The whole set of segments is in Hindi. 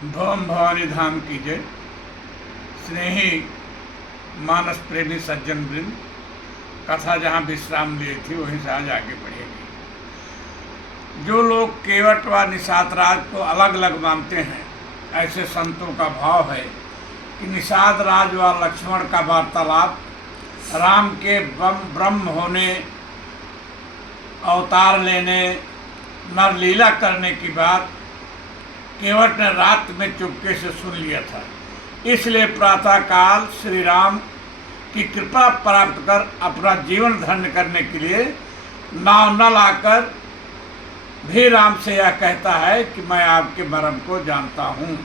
भवम भवानी धाम की जय। स्नेही मानस प्रेमी सज्जन वृंद, कथा जहाँ विश्राम लिए थी वहीं से आज आगे बढ़ेगी। जो लोग केवट व निषाद राज को अलग अलग मानते हैं, ऐसे संतों का भाव है कि निषाद राज व लक्ष्मण का वार्तालाप राम के ब्रह्म होने, अवतार लेने, नरलीला करने की बात केवट ने रात में चुपके से सुन लिया था। इसलिए प्रातःकाल श्री राम की कृपा प्राप्त कर अपना जीवन धन्य करने के लिए नाव न लाकर भी राम से यह कहता है कि मैं आपके मर्म को जानता हूँ।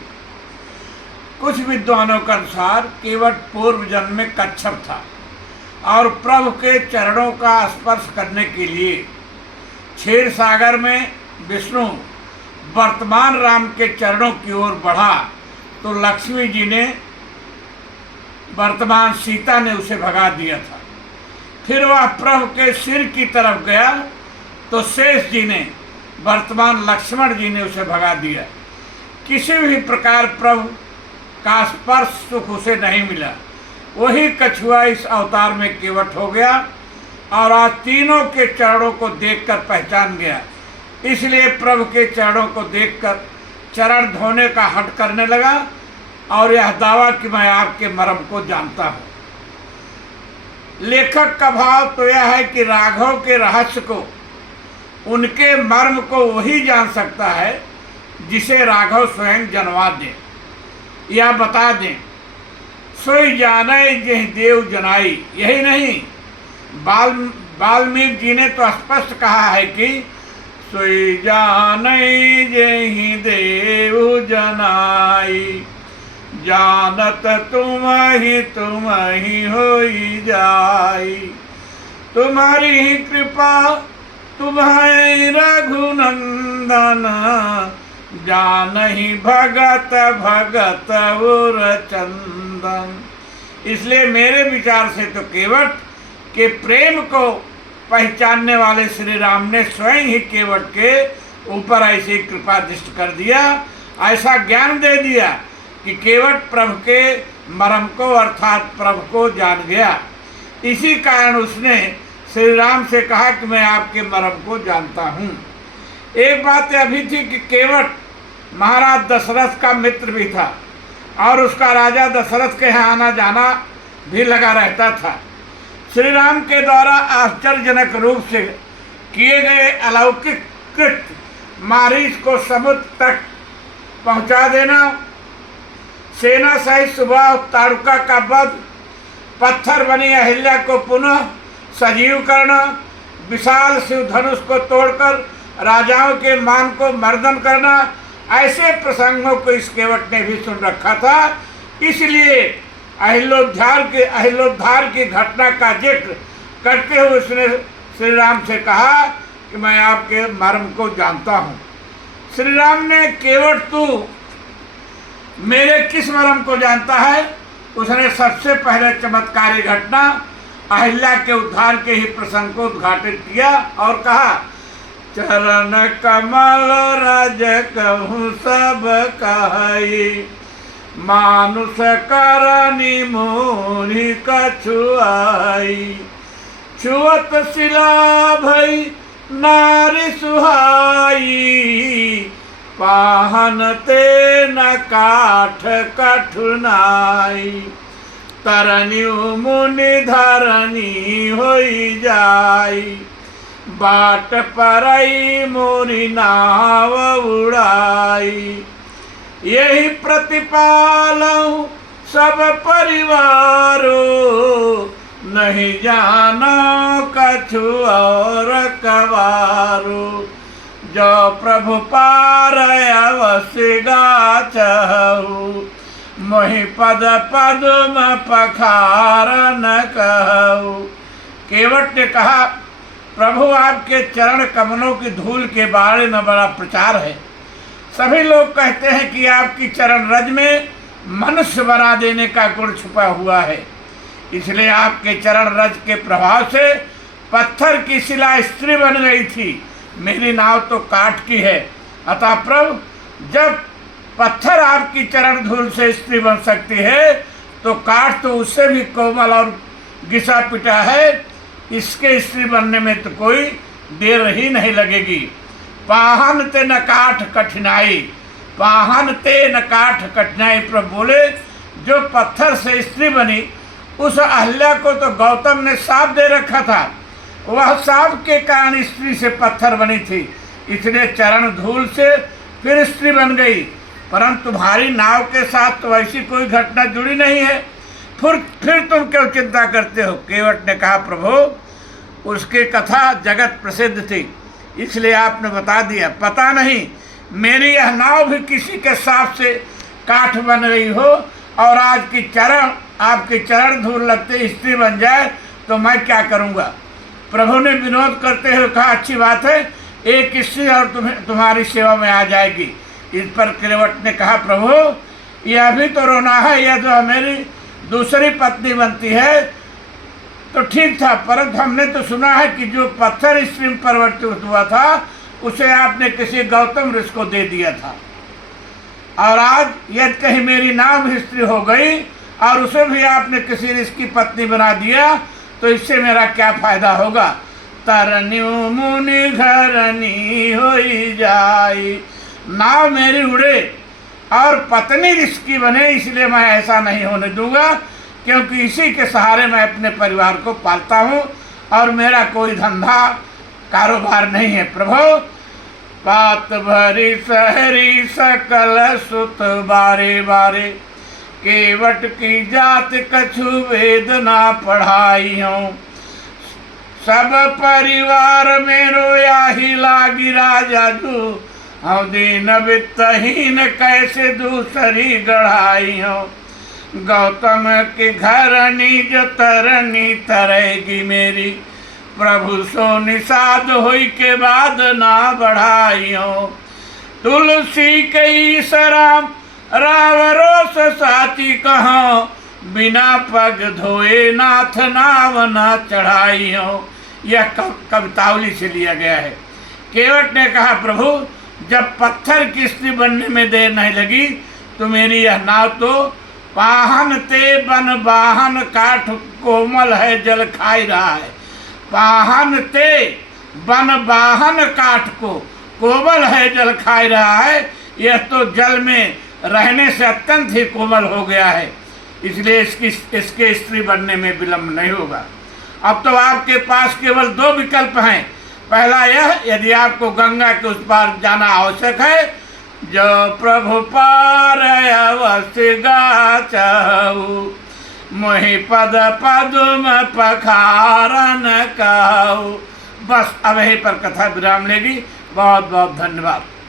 कुछ विद्वानों के अनुसार केवट पूर्व जन्म में कच्छप था और प्रभु के चरणों का स्पर्श करने के लिए क्षीर सागर में विष्णु वर्तमान राम के चरणों की ओर बढ़ा तो लक्ष्मी जी ने, वर्तमान सीता ने उसे भगा दिया था। फिर वह प्रभु के सिर की तरफ गया तो शेष जी ने, वर्तमान लक्ष्मण जी ने उसे भगा दिया। किसी भी प्रकार प्रभु का स्पर्श सुख उसे नहीं मिला। वही कछुआ इस अवतार में केवट हो गया और आज तीनों के चरणों को देखकर पहचान गया। इसलिए प्रभु के चरणों को देखकर चरण धोने का हट करने लगा और यह दावा कि मैं आपके मर्म को जानता हूँ। लेखक का भाव तो यह है कि राघव के रहस्य को, उनके मर्म को वही जान सकता है जिसे राघव स्वयं जनवा दे या बता दें। सोई जाने जहि देव जनाई। यही नहीं, वाल्मीकि जी ने तो स्पष्ट कहा है कि सोई जानै जेहि देव जनाई, जानत तुम ही होई जाई। तुम्हारी ही कृपा तुम्हारी रघुनंदन, जानहि भगत भगत उर चंदन। इसलिए मेरे विचार से तो केवट के प्रेम को पहचानने वाले श्री राम ने स्वयं ही केवट के ऊपर ऐसी कृपा दृष्टि कर दिया, ऐसा ज्ञान दे दिया कि केवट प्रभु के मर्म को अर्थात प्रभु को जान गया। इसी कारण उसने श्री राम से कहा कि मैं आपके मर्म को जानता हूँ। एक बात यह भी थी कि केवट महाराज दशरथ का मित्र भी था और उसका राजा दशरथ के यहाँ आना जाना भी लगा रहता था। श्री राम के द्वारा आश्चर्यजनक रूप से किए गए अलौकिक कृत्य, मारीच को समुद्र तक पहुंचा देना, सेना सहित सुबह ताड़ुका का वध, पत्थर बनी अहिल्या को पुनः सजीव करना, विशाल शिव धनुष को तोड़कर राजाओं के मान को मर्दन करना, ऐसे प्रसंगों को इस केवट ने भी सुन रखा था। इसलिए अहिलोद्धार की घटना का जिक्र करते हुए उसने श्री राम से कहा कि मैं आपके मर्म को जानता हूँ। श्री राम ने केवट तू मेरे किस मर्म को जानता है? उसने सबसे पहले चमत्कारी घटना अहिल्या के उद्धार के ही प्रसंग को उद्घाटित किया और कहा, चरण कमल राज कहूँ सब कही, मानुष करनी मोहि कछुआई। छुअत शिला भई नारी सुहाई, पाहन ते न काठ कठुनाई। तरनी मुनि धरनी होई जाई, बाट परई मोरी नाव उड़ाई। यही प्रतिपालऊं सब परिवारो, नहीं जानो कछु और कवारो। जो प्रभु पार अवश्य गाचहु, मोहि पद पद्म पखार न कहु। केवट ने कहा, प्रभु आपके चरण कमलों की धूल के बारे में बड़ा प्रचार है। सभी लोग कहते हैं कि आपकी चरण रज में मनुष्य बना देने का गुण छुपा हुआ है। इसलिए आपके चरण रज के प्रभाव से पत्थर की शिला स्त्री बन गई थी। मेरी नाव तो काठ की है। अतः प्रभु, जब पत्थर आपकी चरण धूल से स्त्री बन सकती है, तो काठ तो उससे भी कोमल और घिसा पिटा है, इसके स्त्री बनने में तो कोई देर ही नहीं लगेगी। पाहन ते न काठ कठिनाई, पाहन ते न काठ कठिनाई। प्रभु बोले जो पत्थर से स्त्री बनी, उस अहल्या को तो गौतम ने साप दे रखा था, वह साप के कारण स्त्री से पत्थर बनी थी, इसलिए चरण धूल से फिर स्त्री बन गई। परंतु तुम्हारी नाव के साथ तो ऐसी कोई घटना जुड़ी नहीं है, फिर तुम क्यों चिंता करते हो? केवट ने कहा प्रभु उसकी कथा जगत प्रसिद्ध थी, इसलिए आपने बता दिया। पता नहीं मेरी यह नाव भी किसी के साप से काठ बन रही हो और आज की आपके चरण धूल लगते स्त्री बन जाए तो मैं क्या करूँगा? प्रभु ने विनोद करते हुए कहा अच्छी बात है, एक स्त्री और तुम्हारी सेवा में आ जाएगी। इस पर केवट ने कहा प्रभु यह भी तो रोना है, यह तो मेरी दूसरी पत्नी बनती है तो ठीक था, परंतु हमने तो सुना है कि जो पत्थर स्त्री में परिवर्तित हुआ था उसे आपने किसी गौतम ऋषि को दे दिया था, और आज यदि कहीं मेरी नाव भी स्त्री हो गई और उसे भी आपने किसी ऋषि की पत्नी बना दिया तो इससे मेरा क्या फायदा होगा? तरनी मुनि घरनी होई जाई, नाव मेरी उड़े और पत्नी ऋषि की बने, इसलिए मैं ऐसा नहीं होने दूंगा, क्योंकि इसी के सहारे मैं अपने परिवार को पालता हूँ और मेरा कोई धंधा कारोबार नहीं है। प्रभु पात भरी सहरी सकल सुत बारे बारे, केवट की जात कछु वेद ना पढ़ाई हूँ, सब परिवार में रोया ही लागी राजा जू, हम दीन वित्तहीन कैसे दूसरी गढ़ाई हूँ, गौतम के घर निज तरनी तरेगी मेरी, प्रभु सो निषाद होई के बाद ना बढ़ाई हूँ, तुलसी कई सराम राव रोस साथी कहाँ, बिना पग धोए नाथ नाव ना चढ़ाई हो। यह कवितावली से लिया गया है। केवट ने कहा प्रभु जब पत्थर की स्त्री बनने में देर नहीं लगी तो मेरी यह नाव तो पाहन ते बन बाहन काठ कोमल है जल खाई रहा है, पाहन ते बन बाहन काठ को कोमल है जल खाई रहा है, यह तो जल में रहने से अत्यंत ही कोमल हो गया है, इसलिए इसके स्त्री बनने में विलंब नहीं होगा। अब तो आपके पास केवल दो विकल्प हैं। पहला यह, यदि आपको गंगा के उस पार जाना आवश्यक है, जो प्रभु पार अवश्य गाचहु, मोहि पद पदुम पखारन कहु। बस अब यहीं पर कथा विराम लेगी। बहुत बहुत धन्यवाद।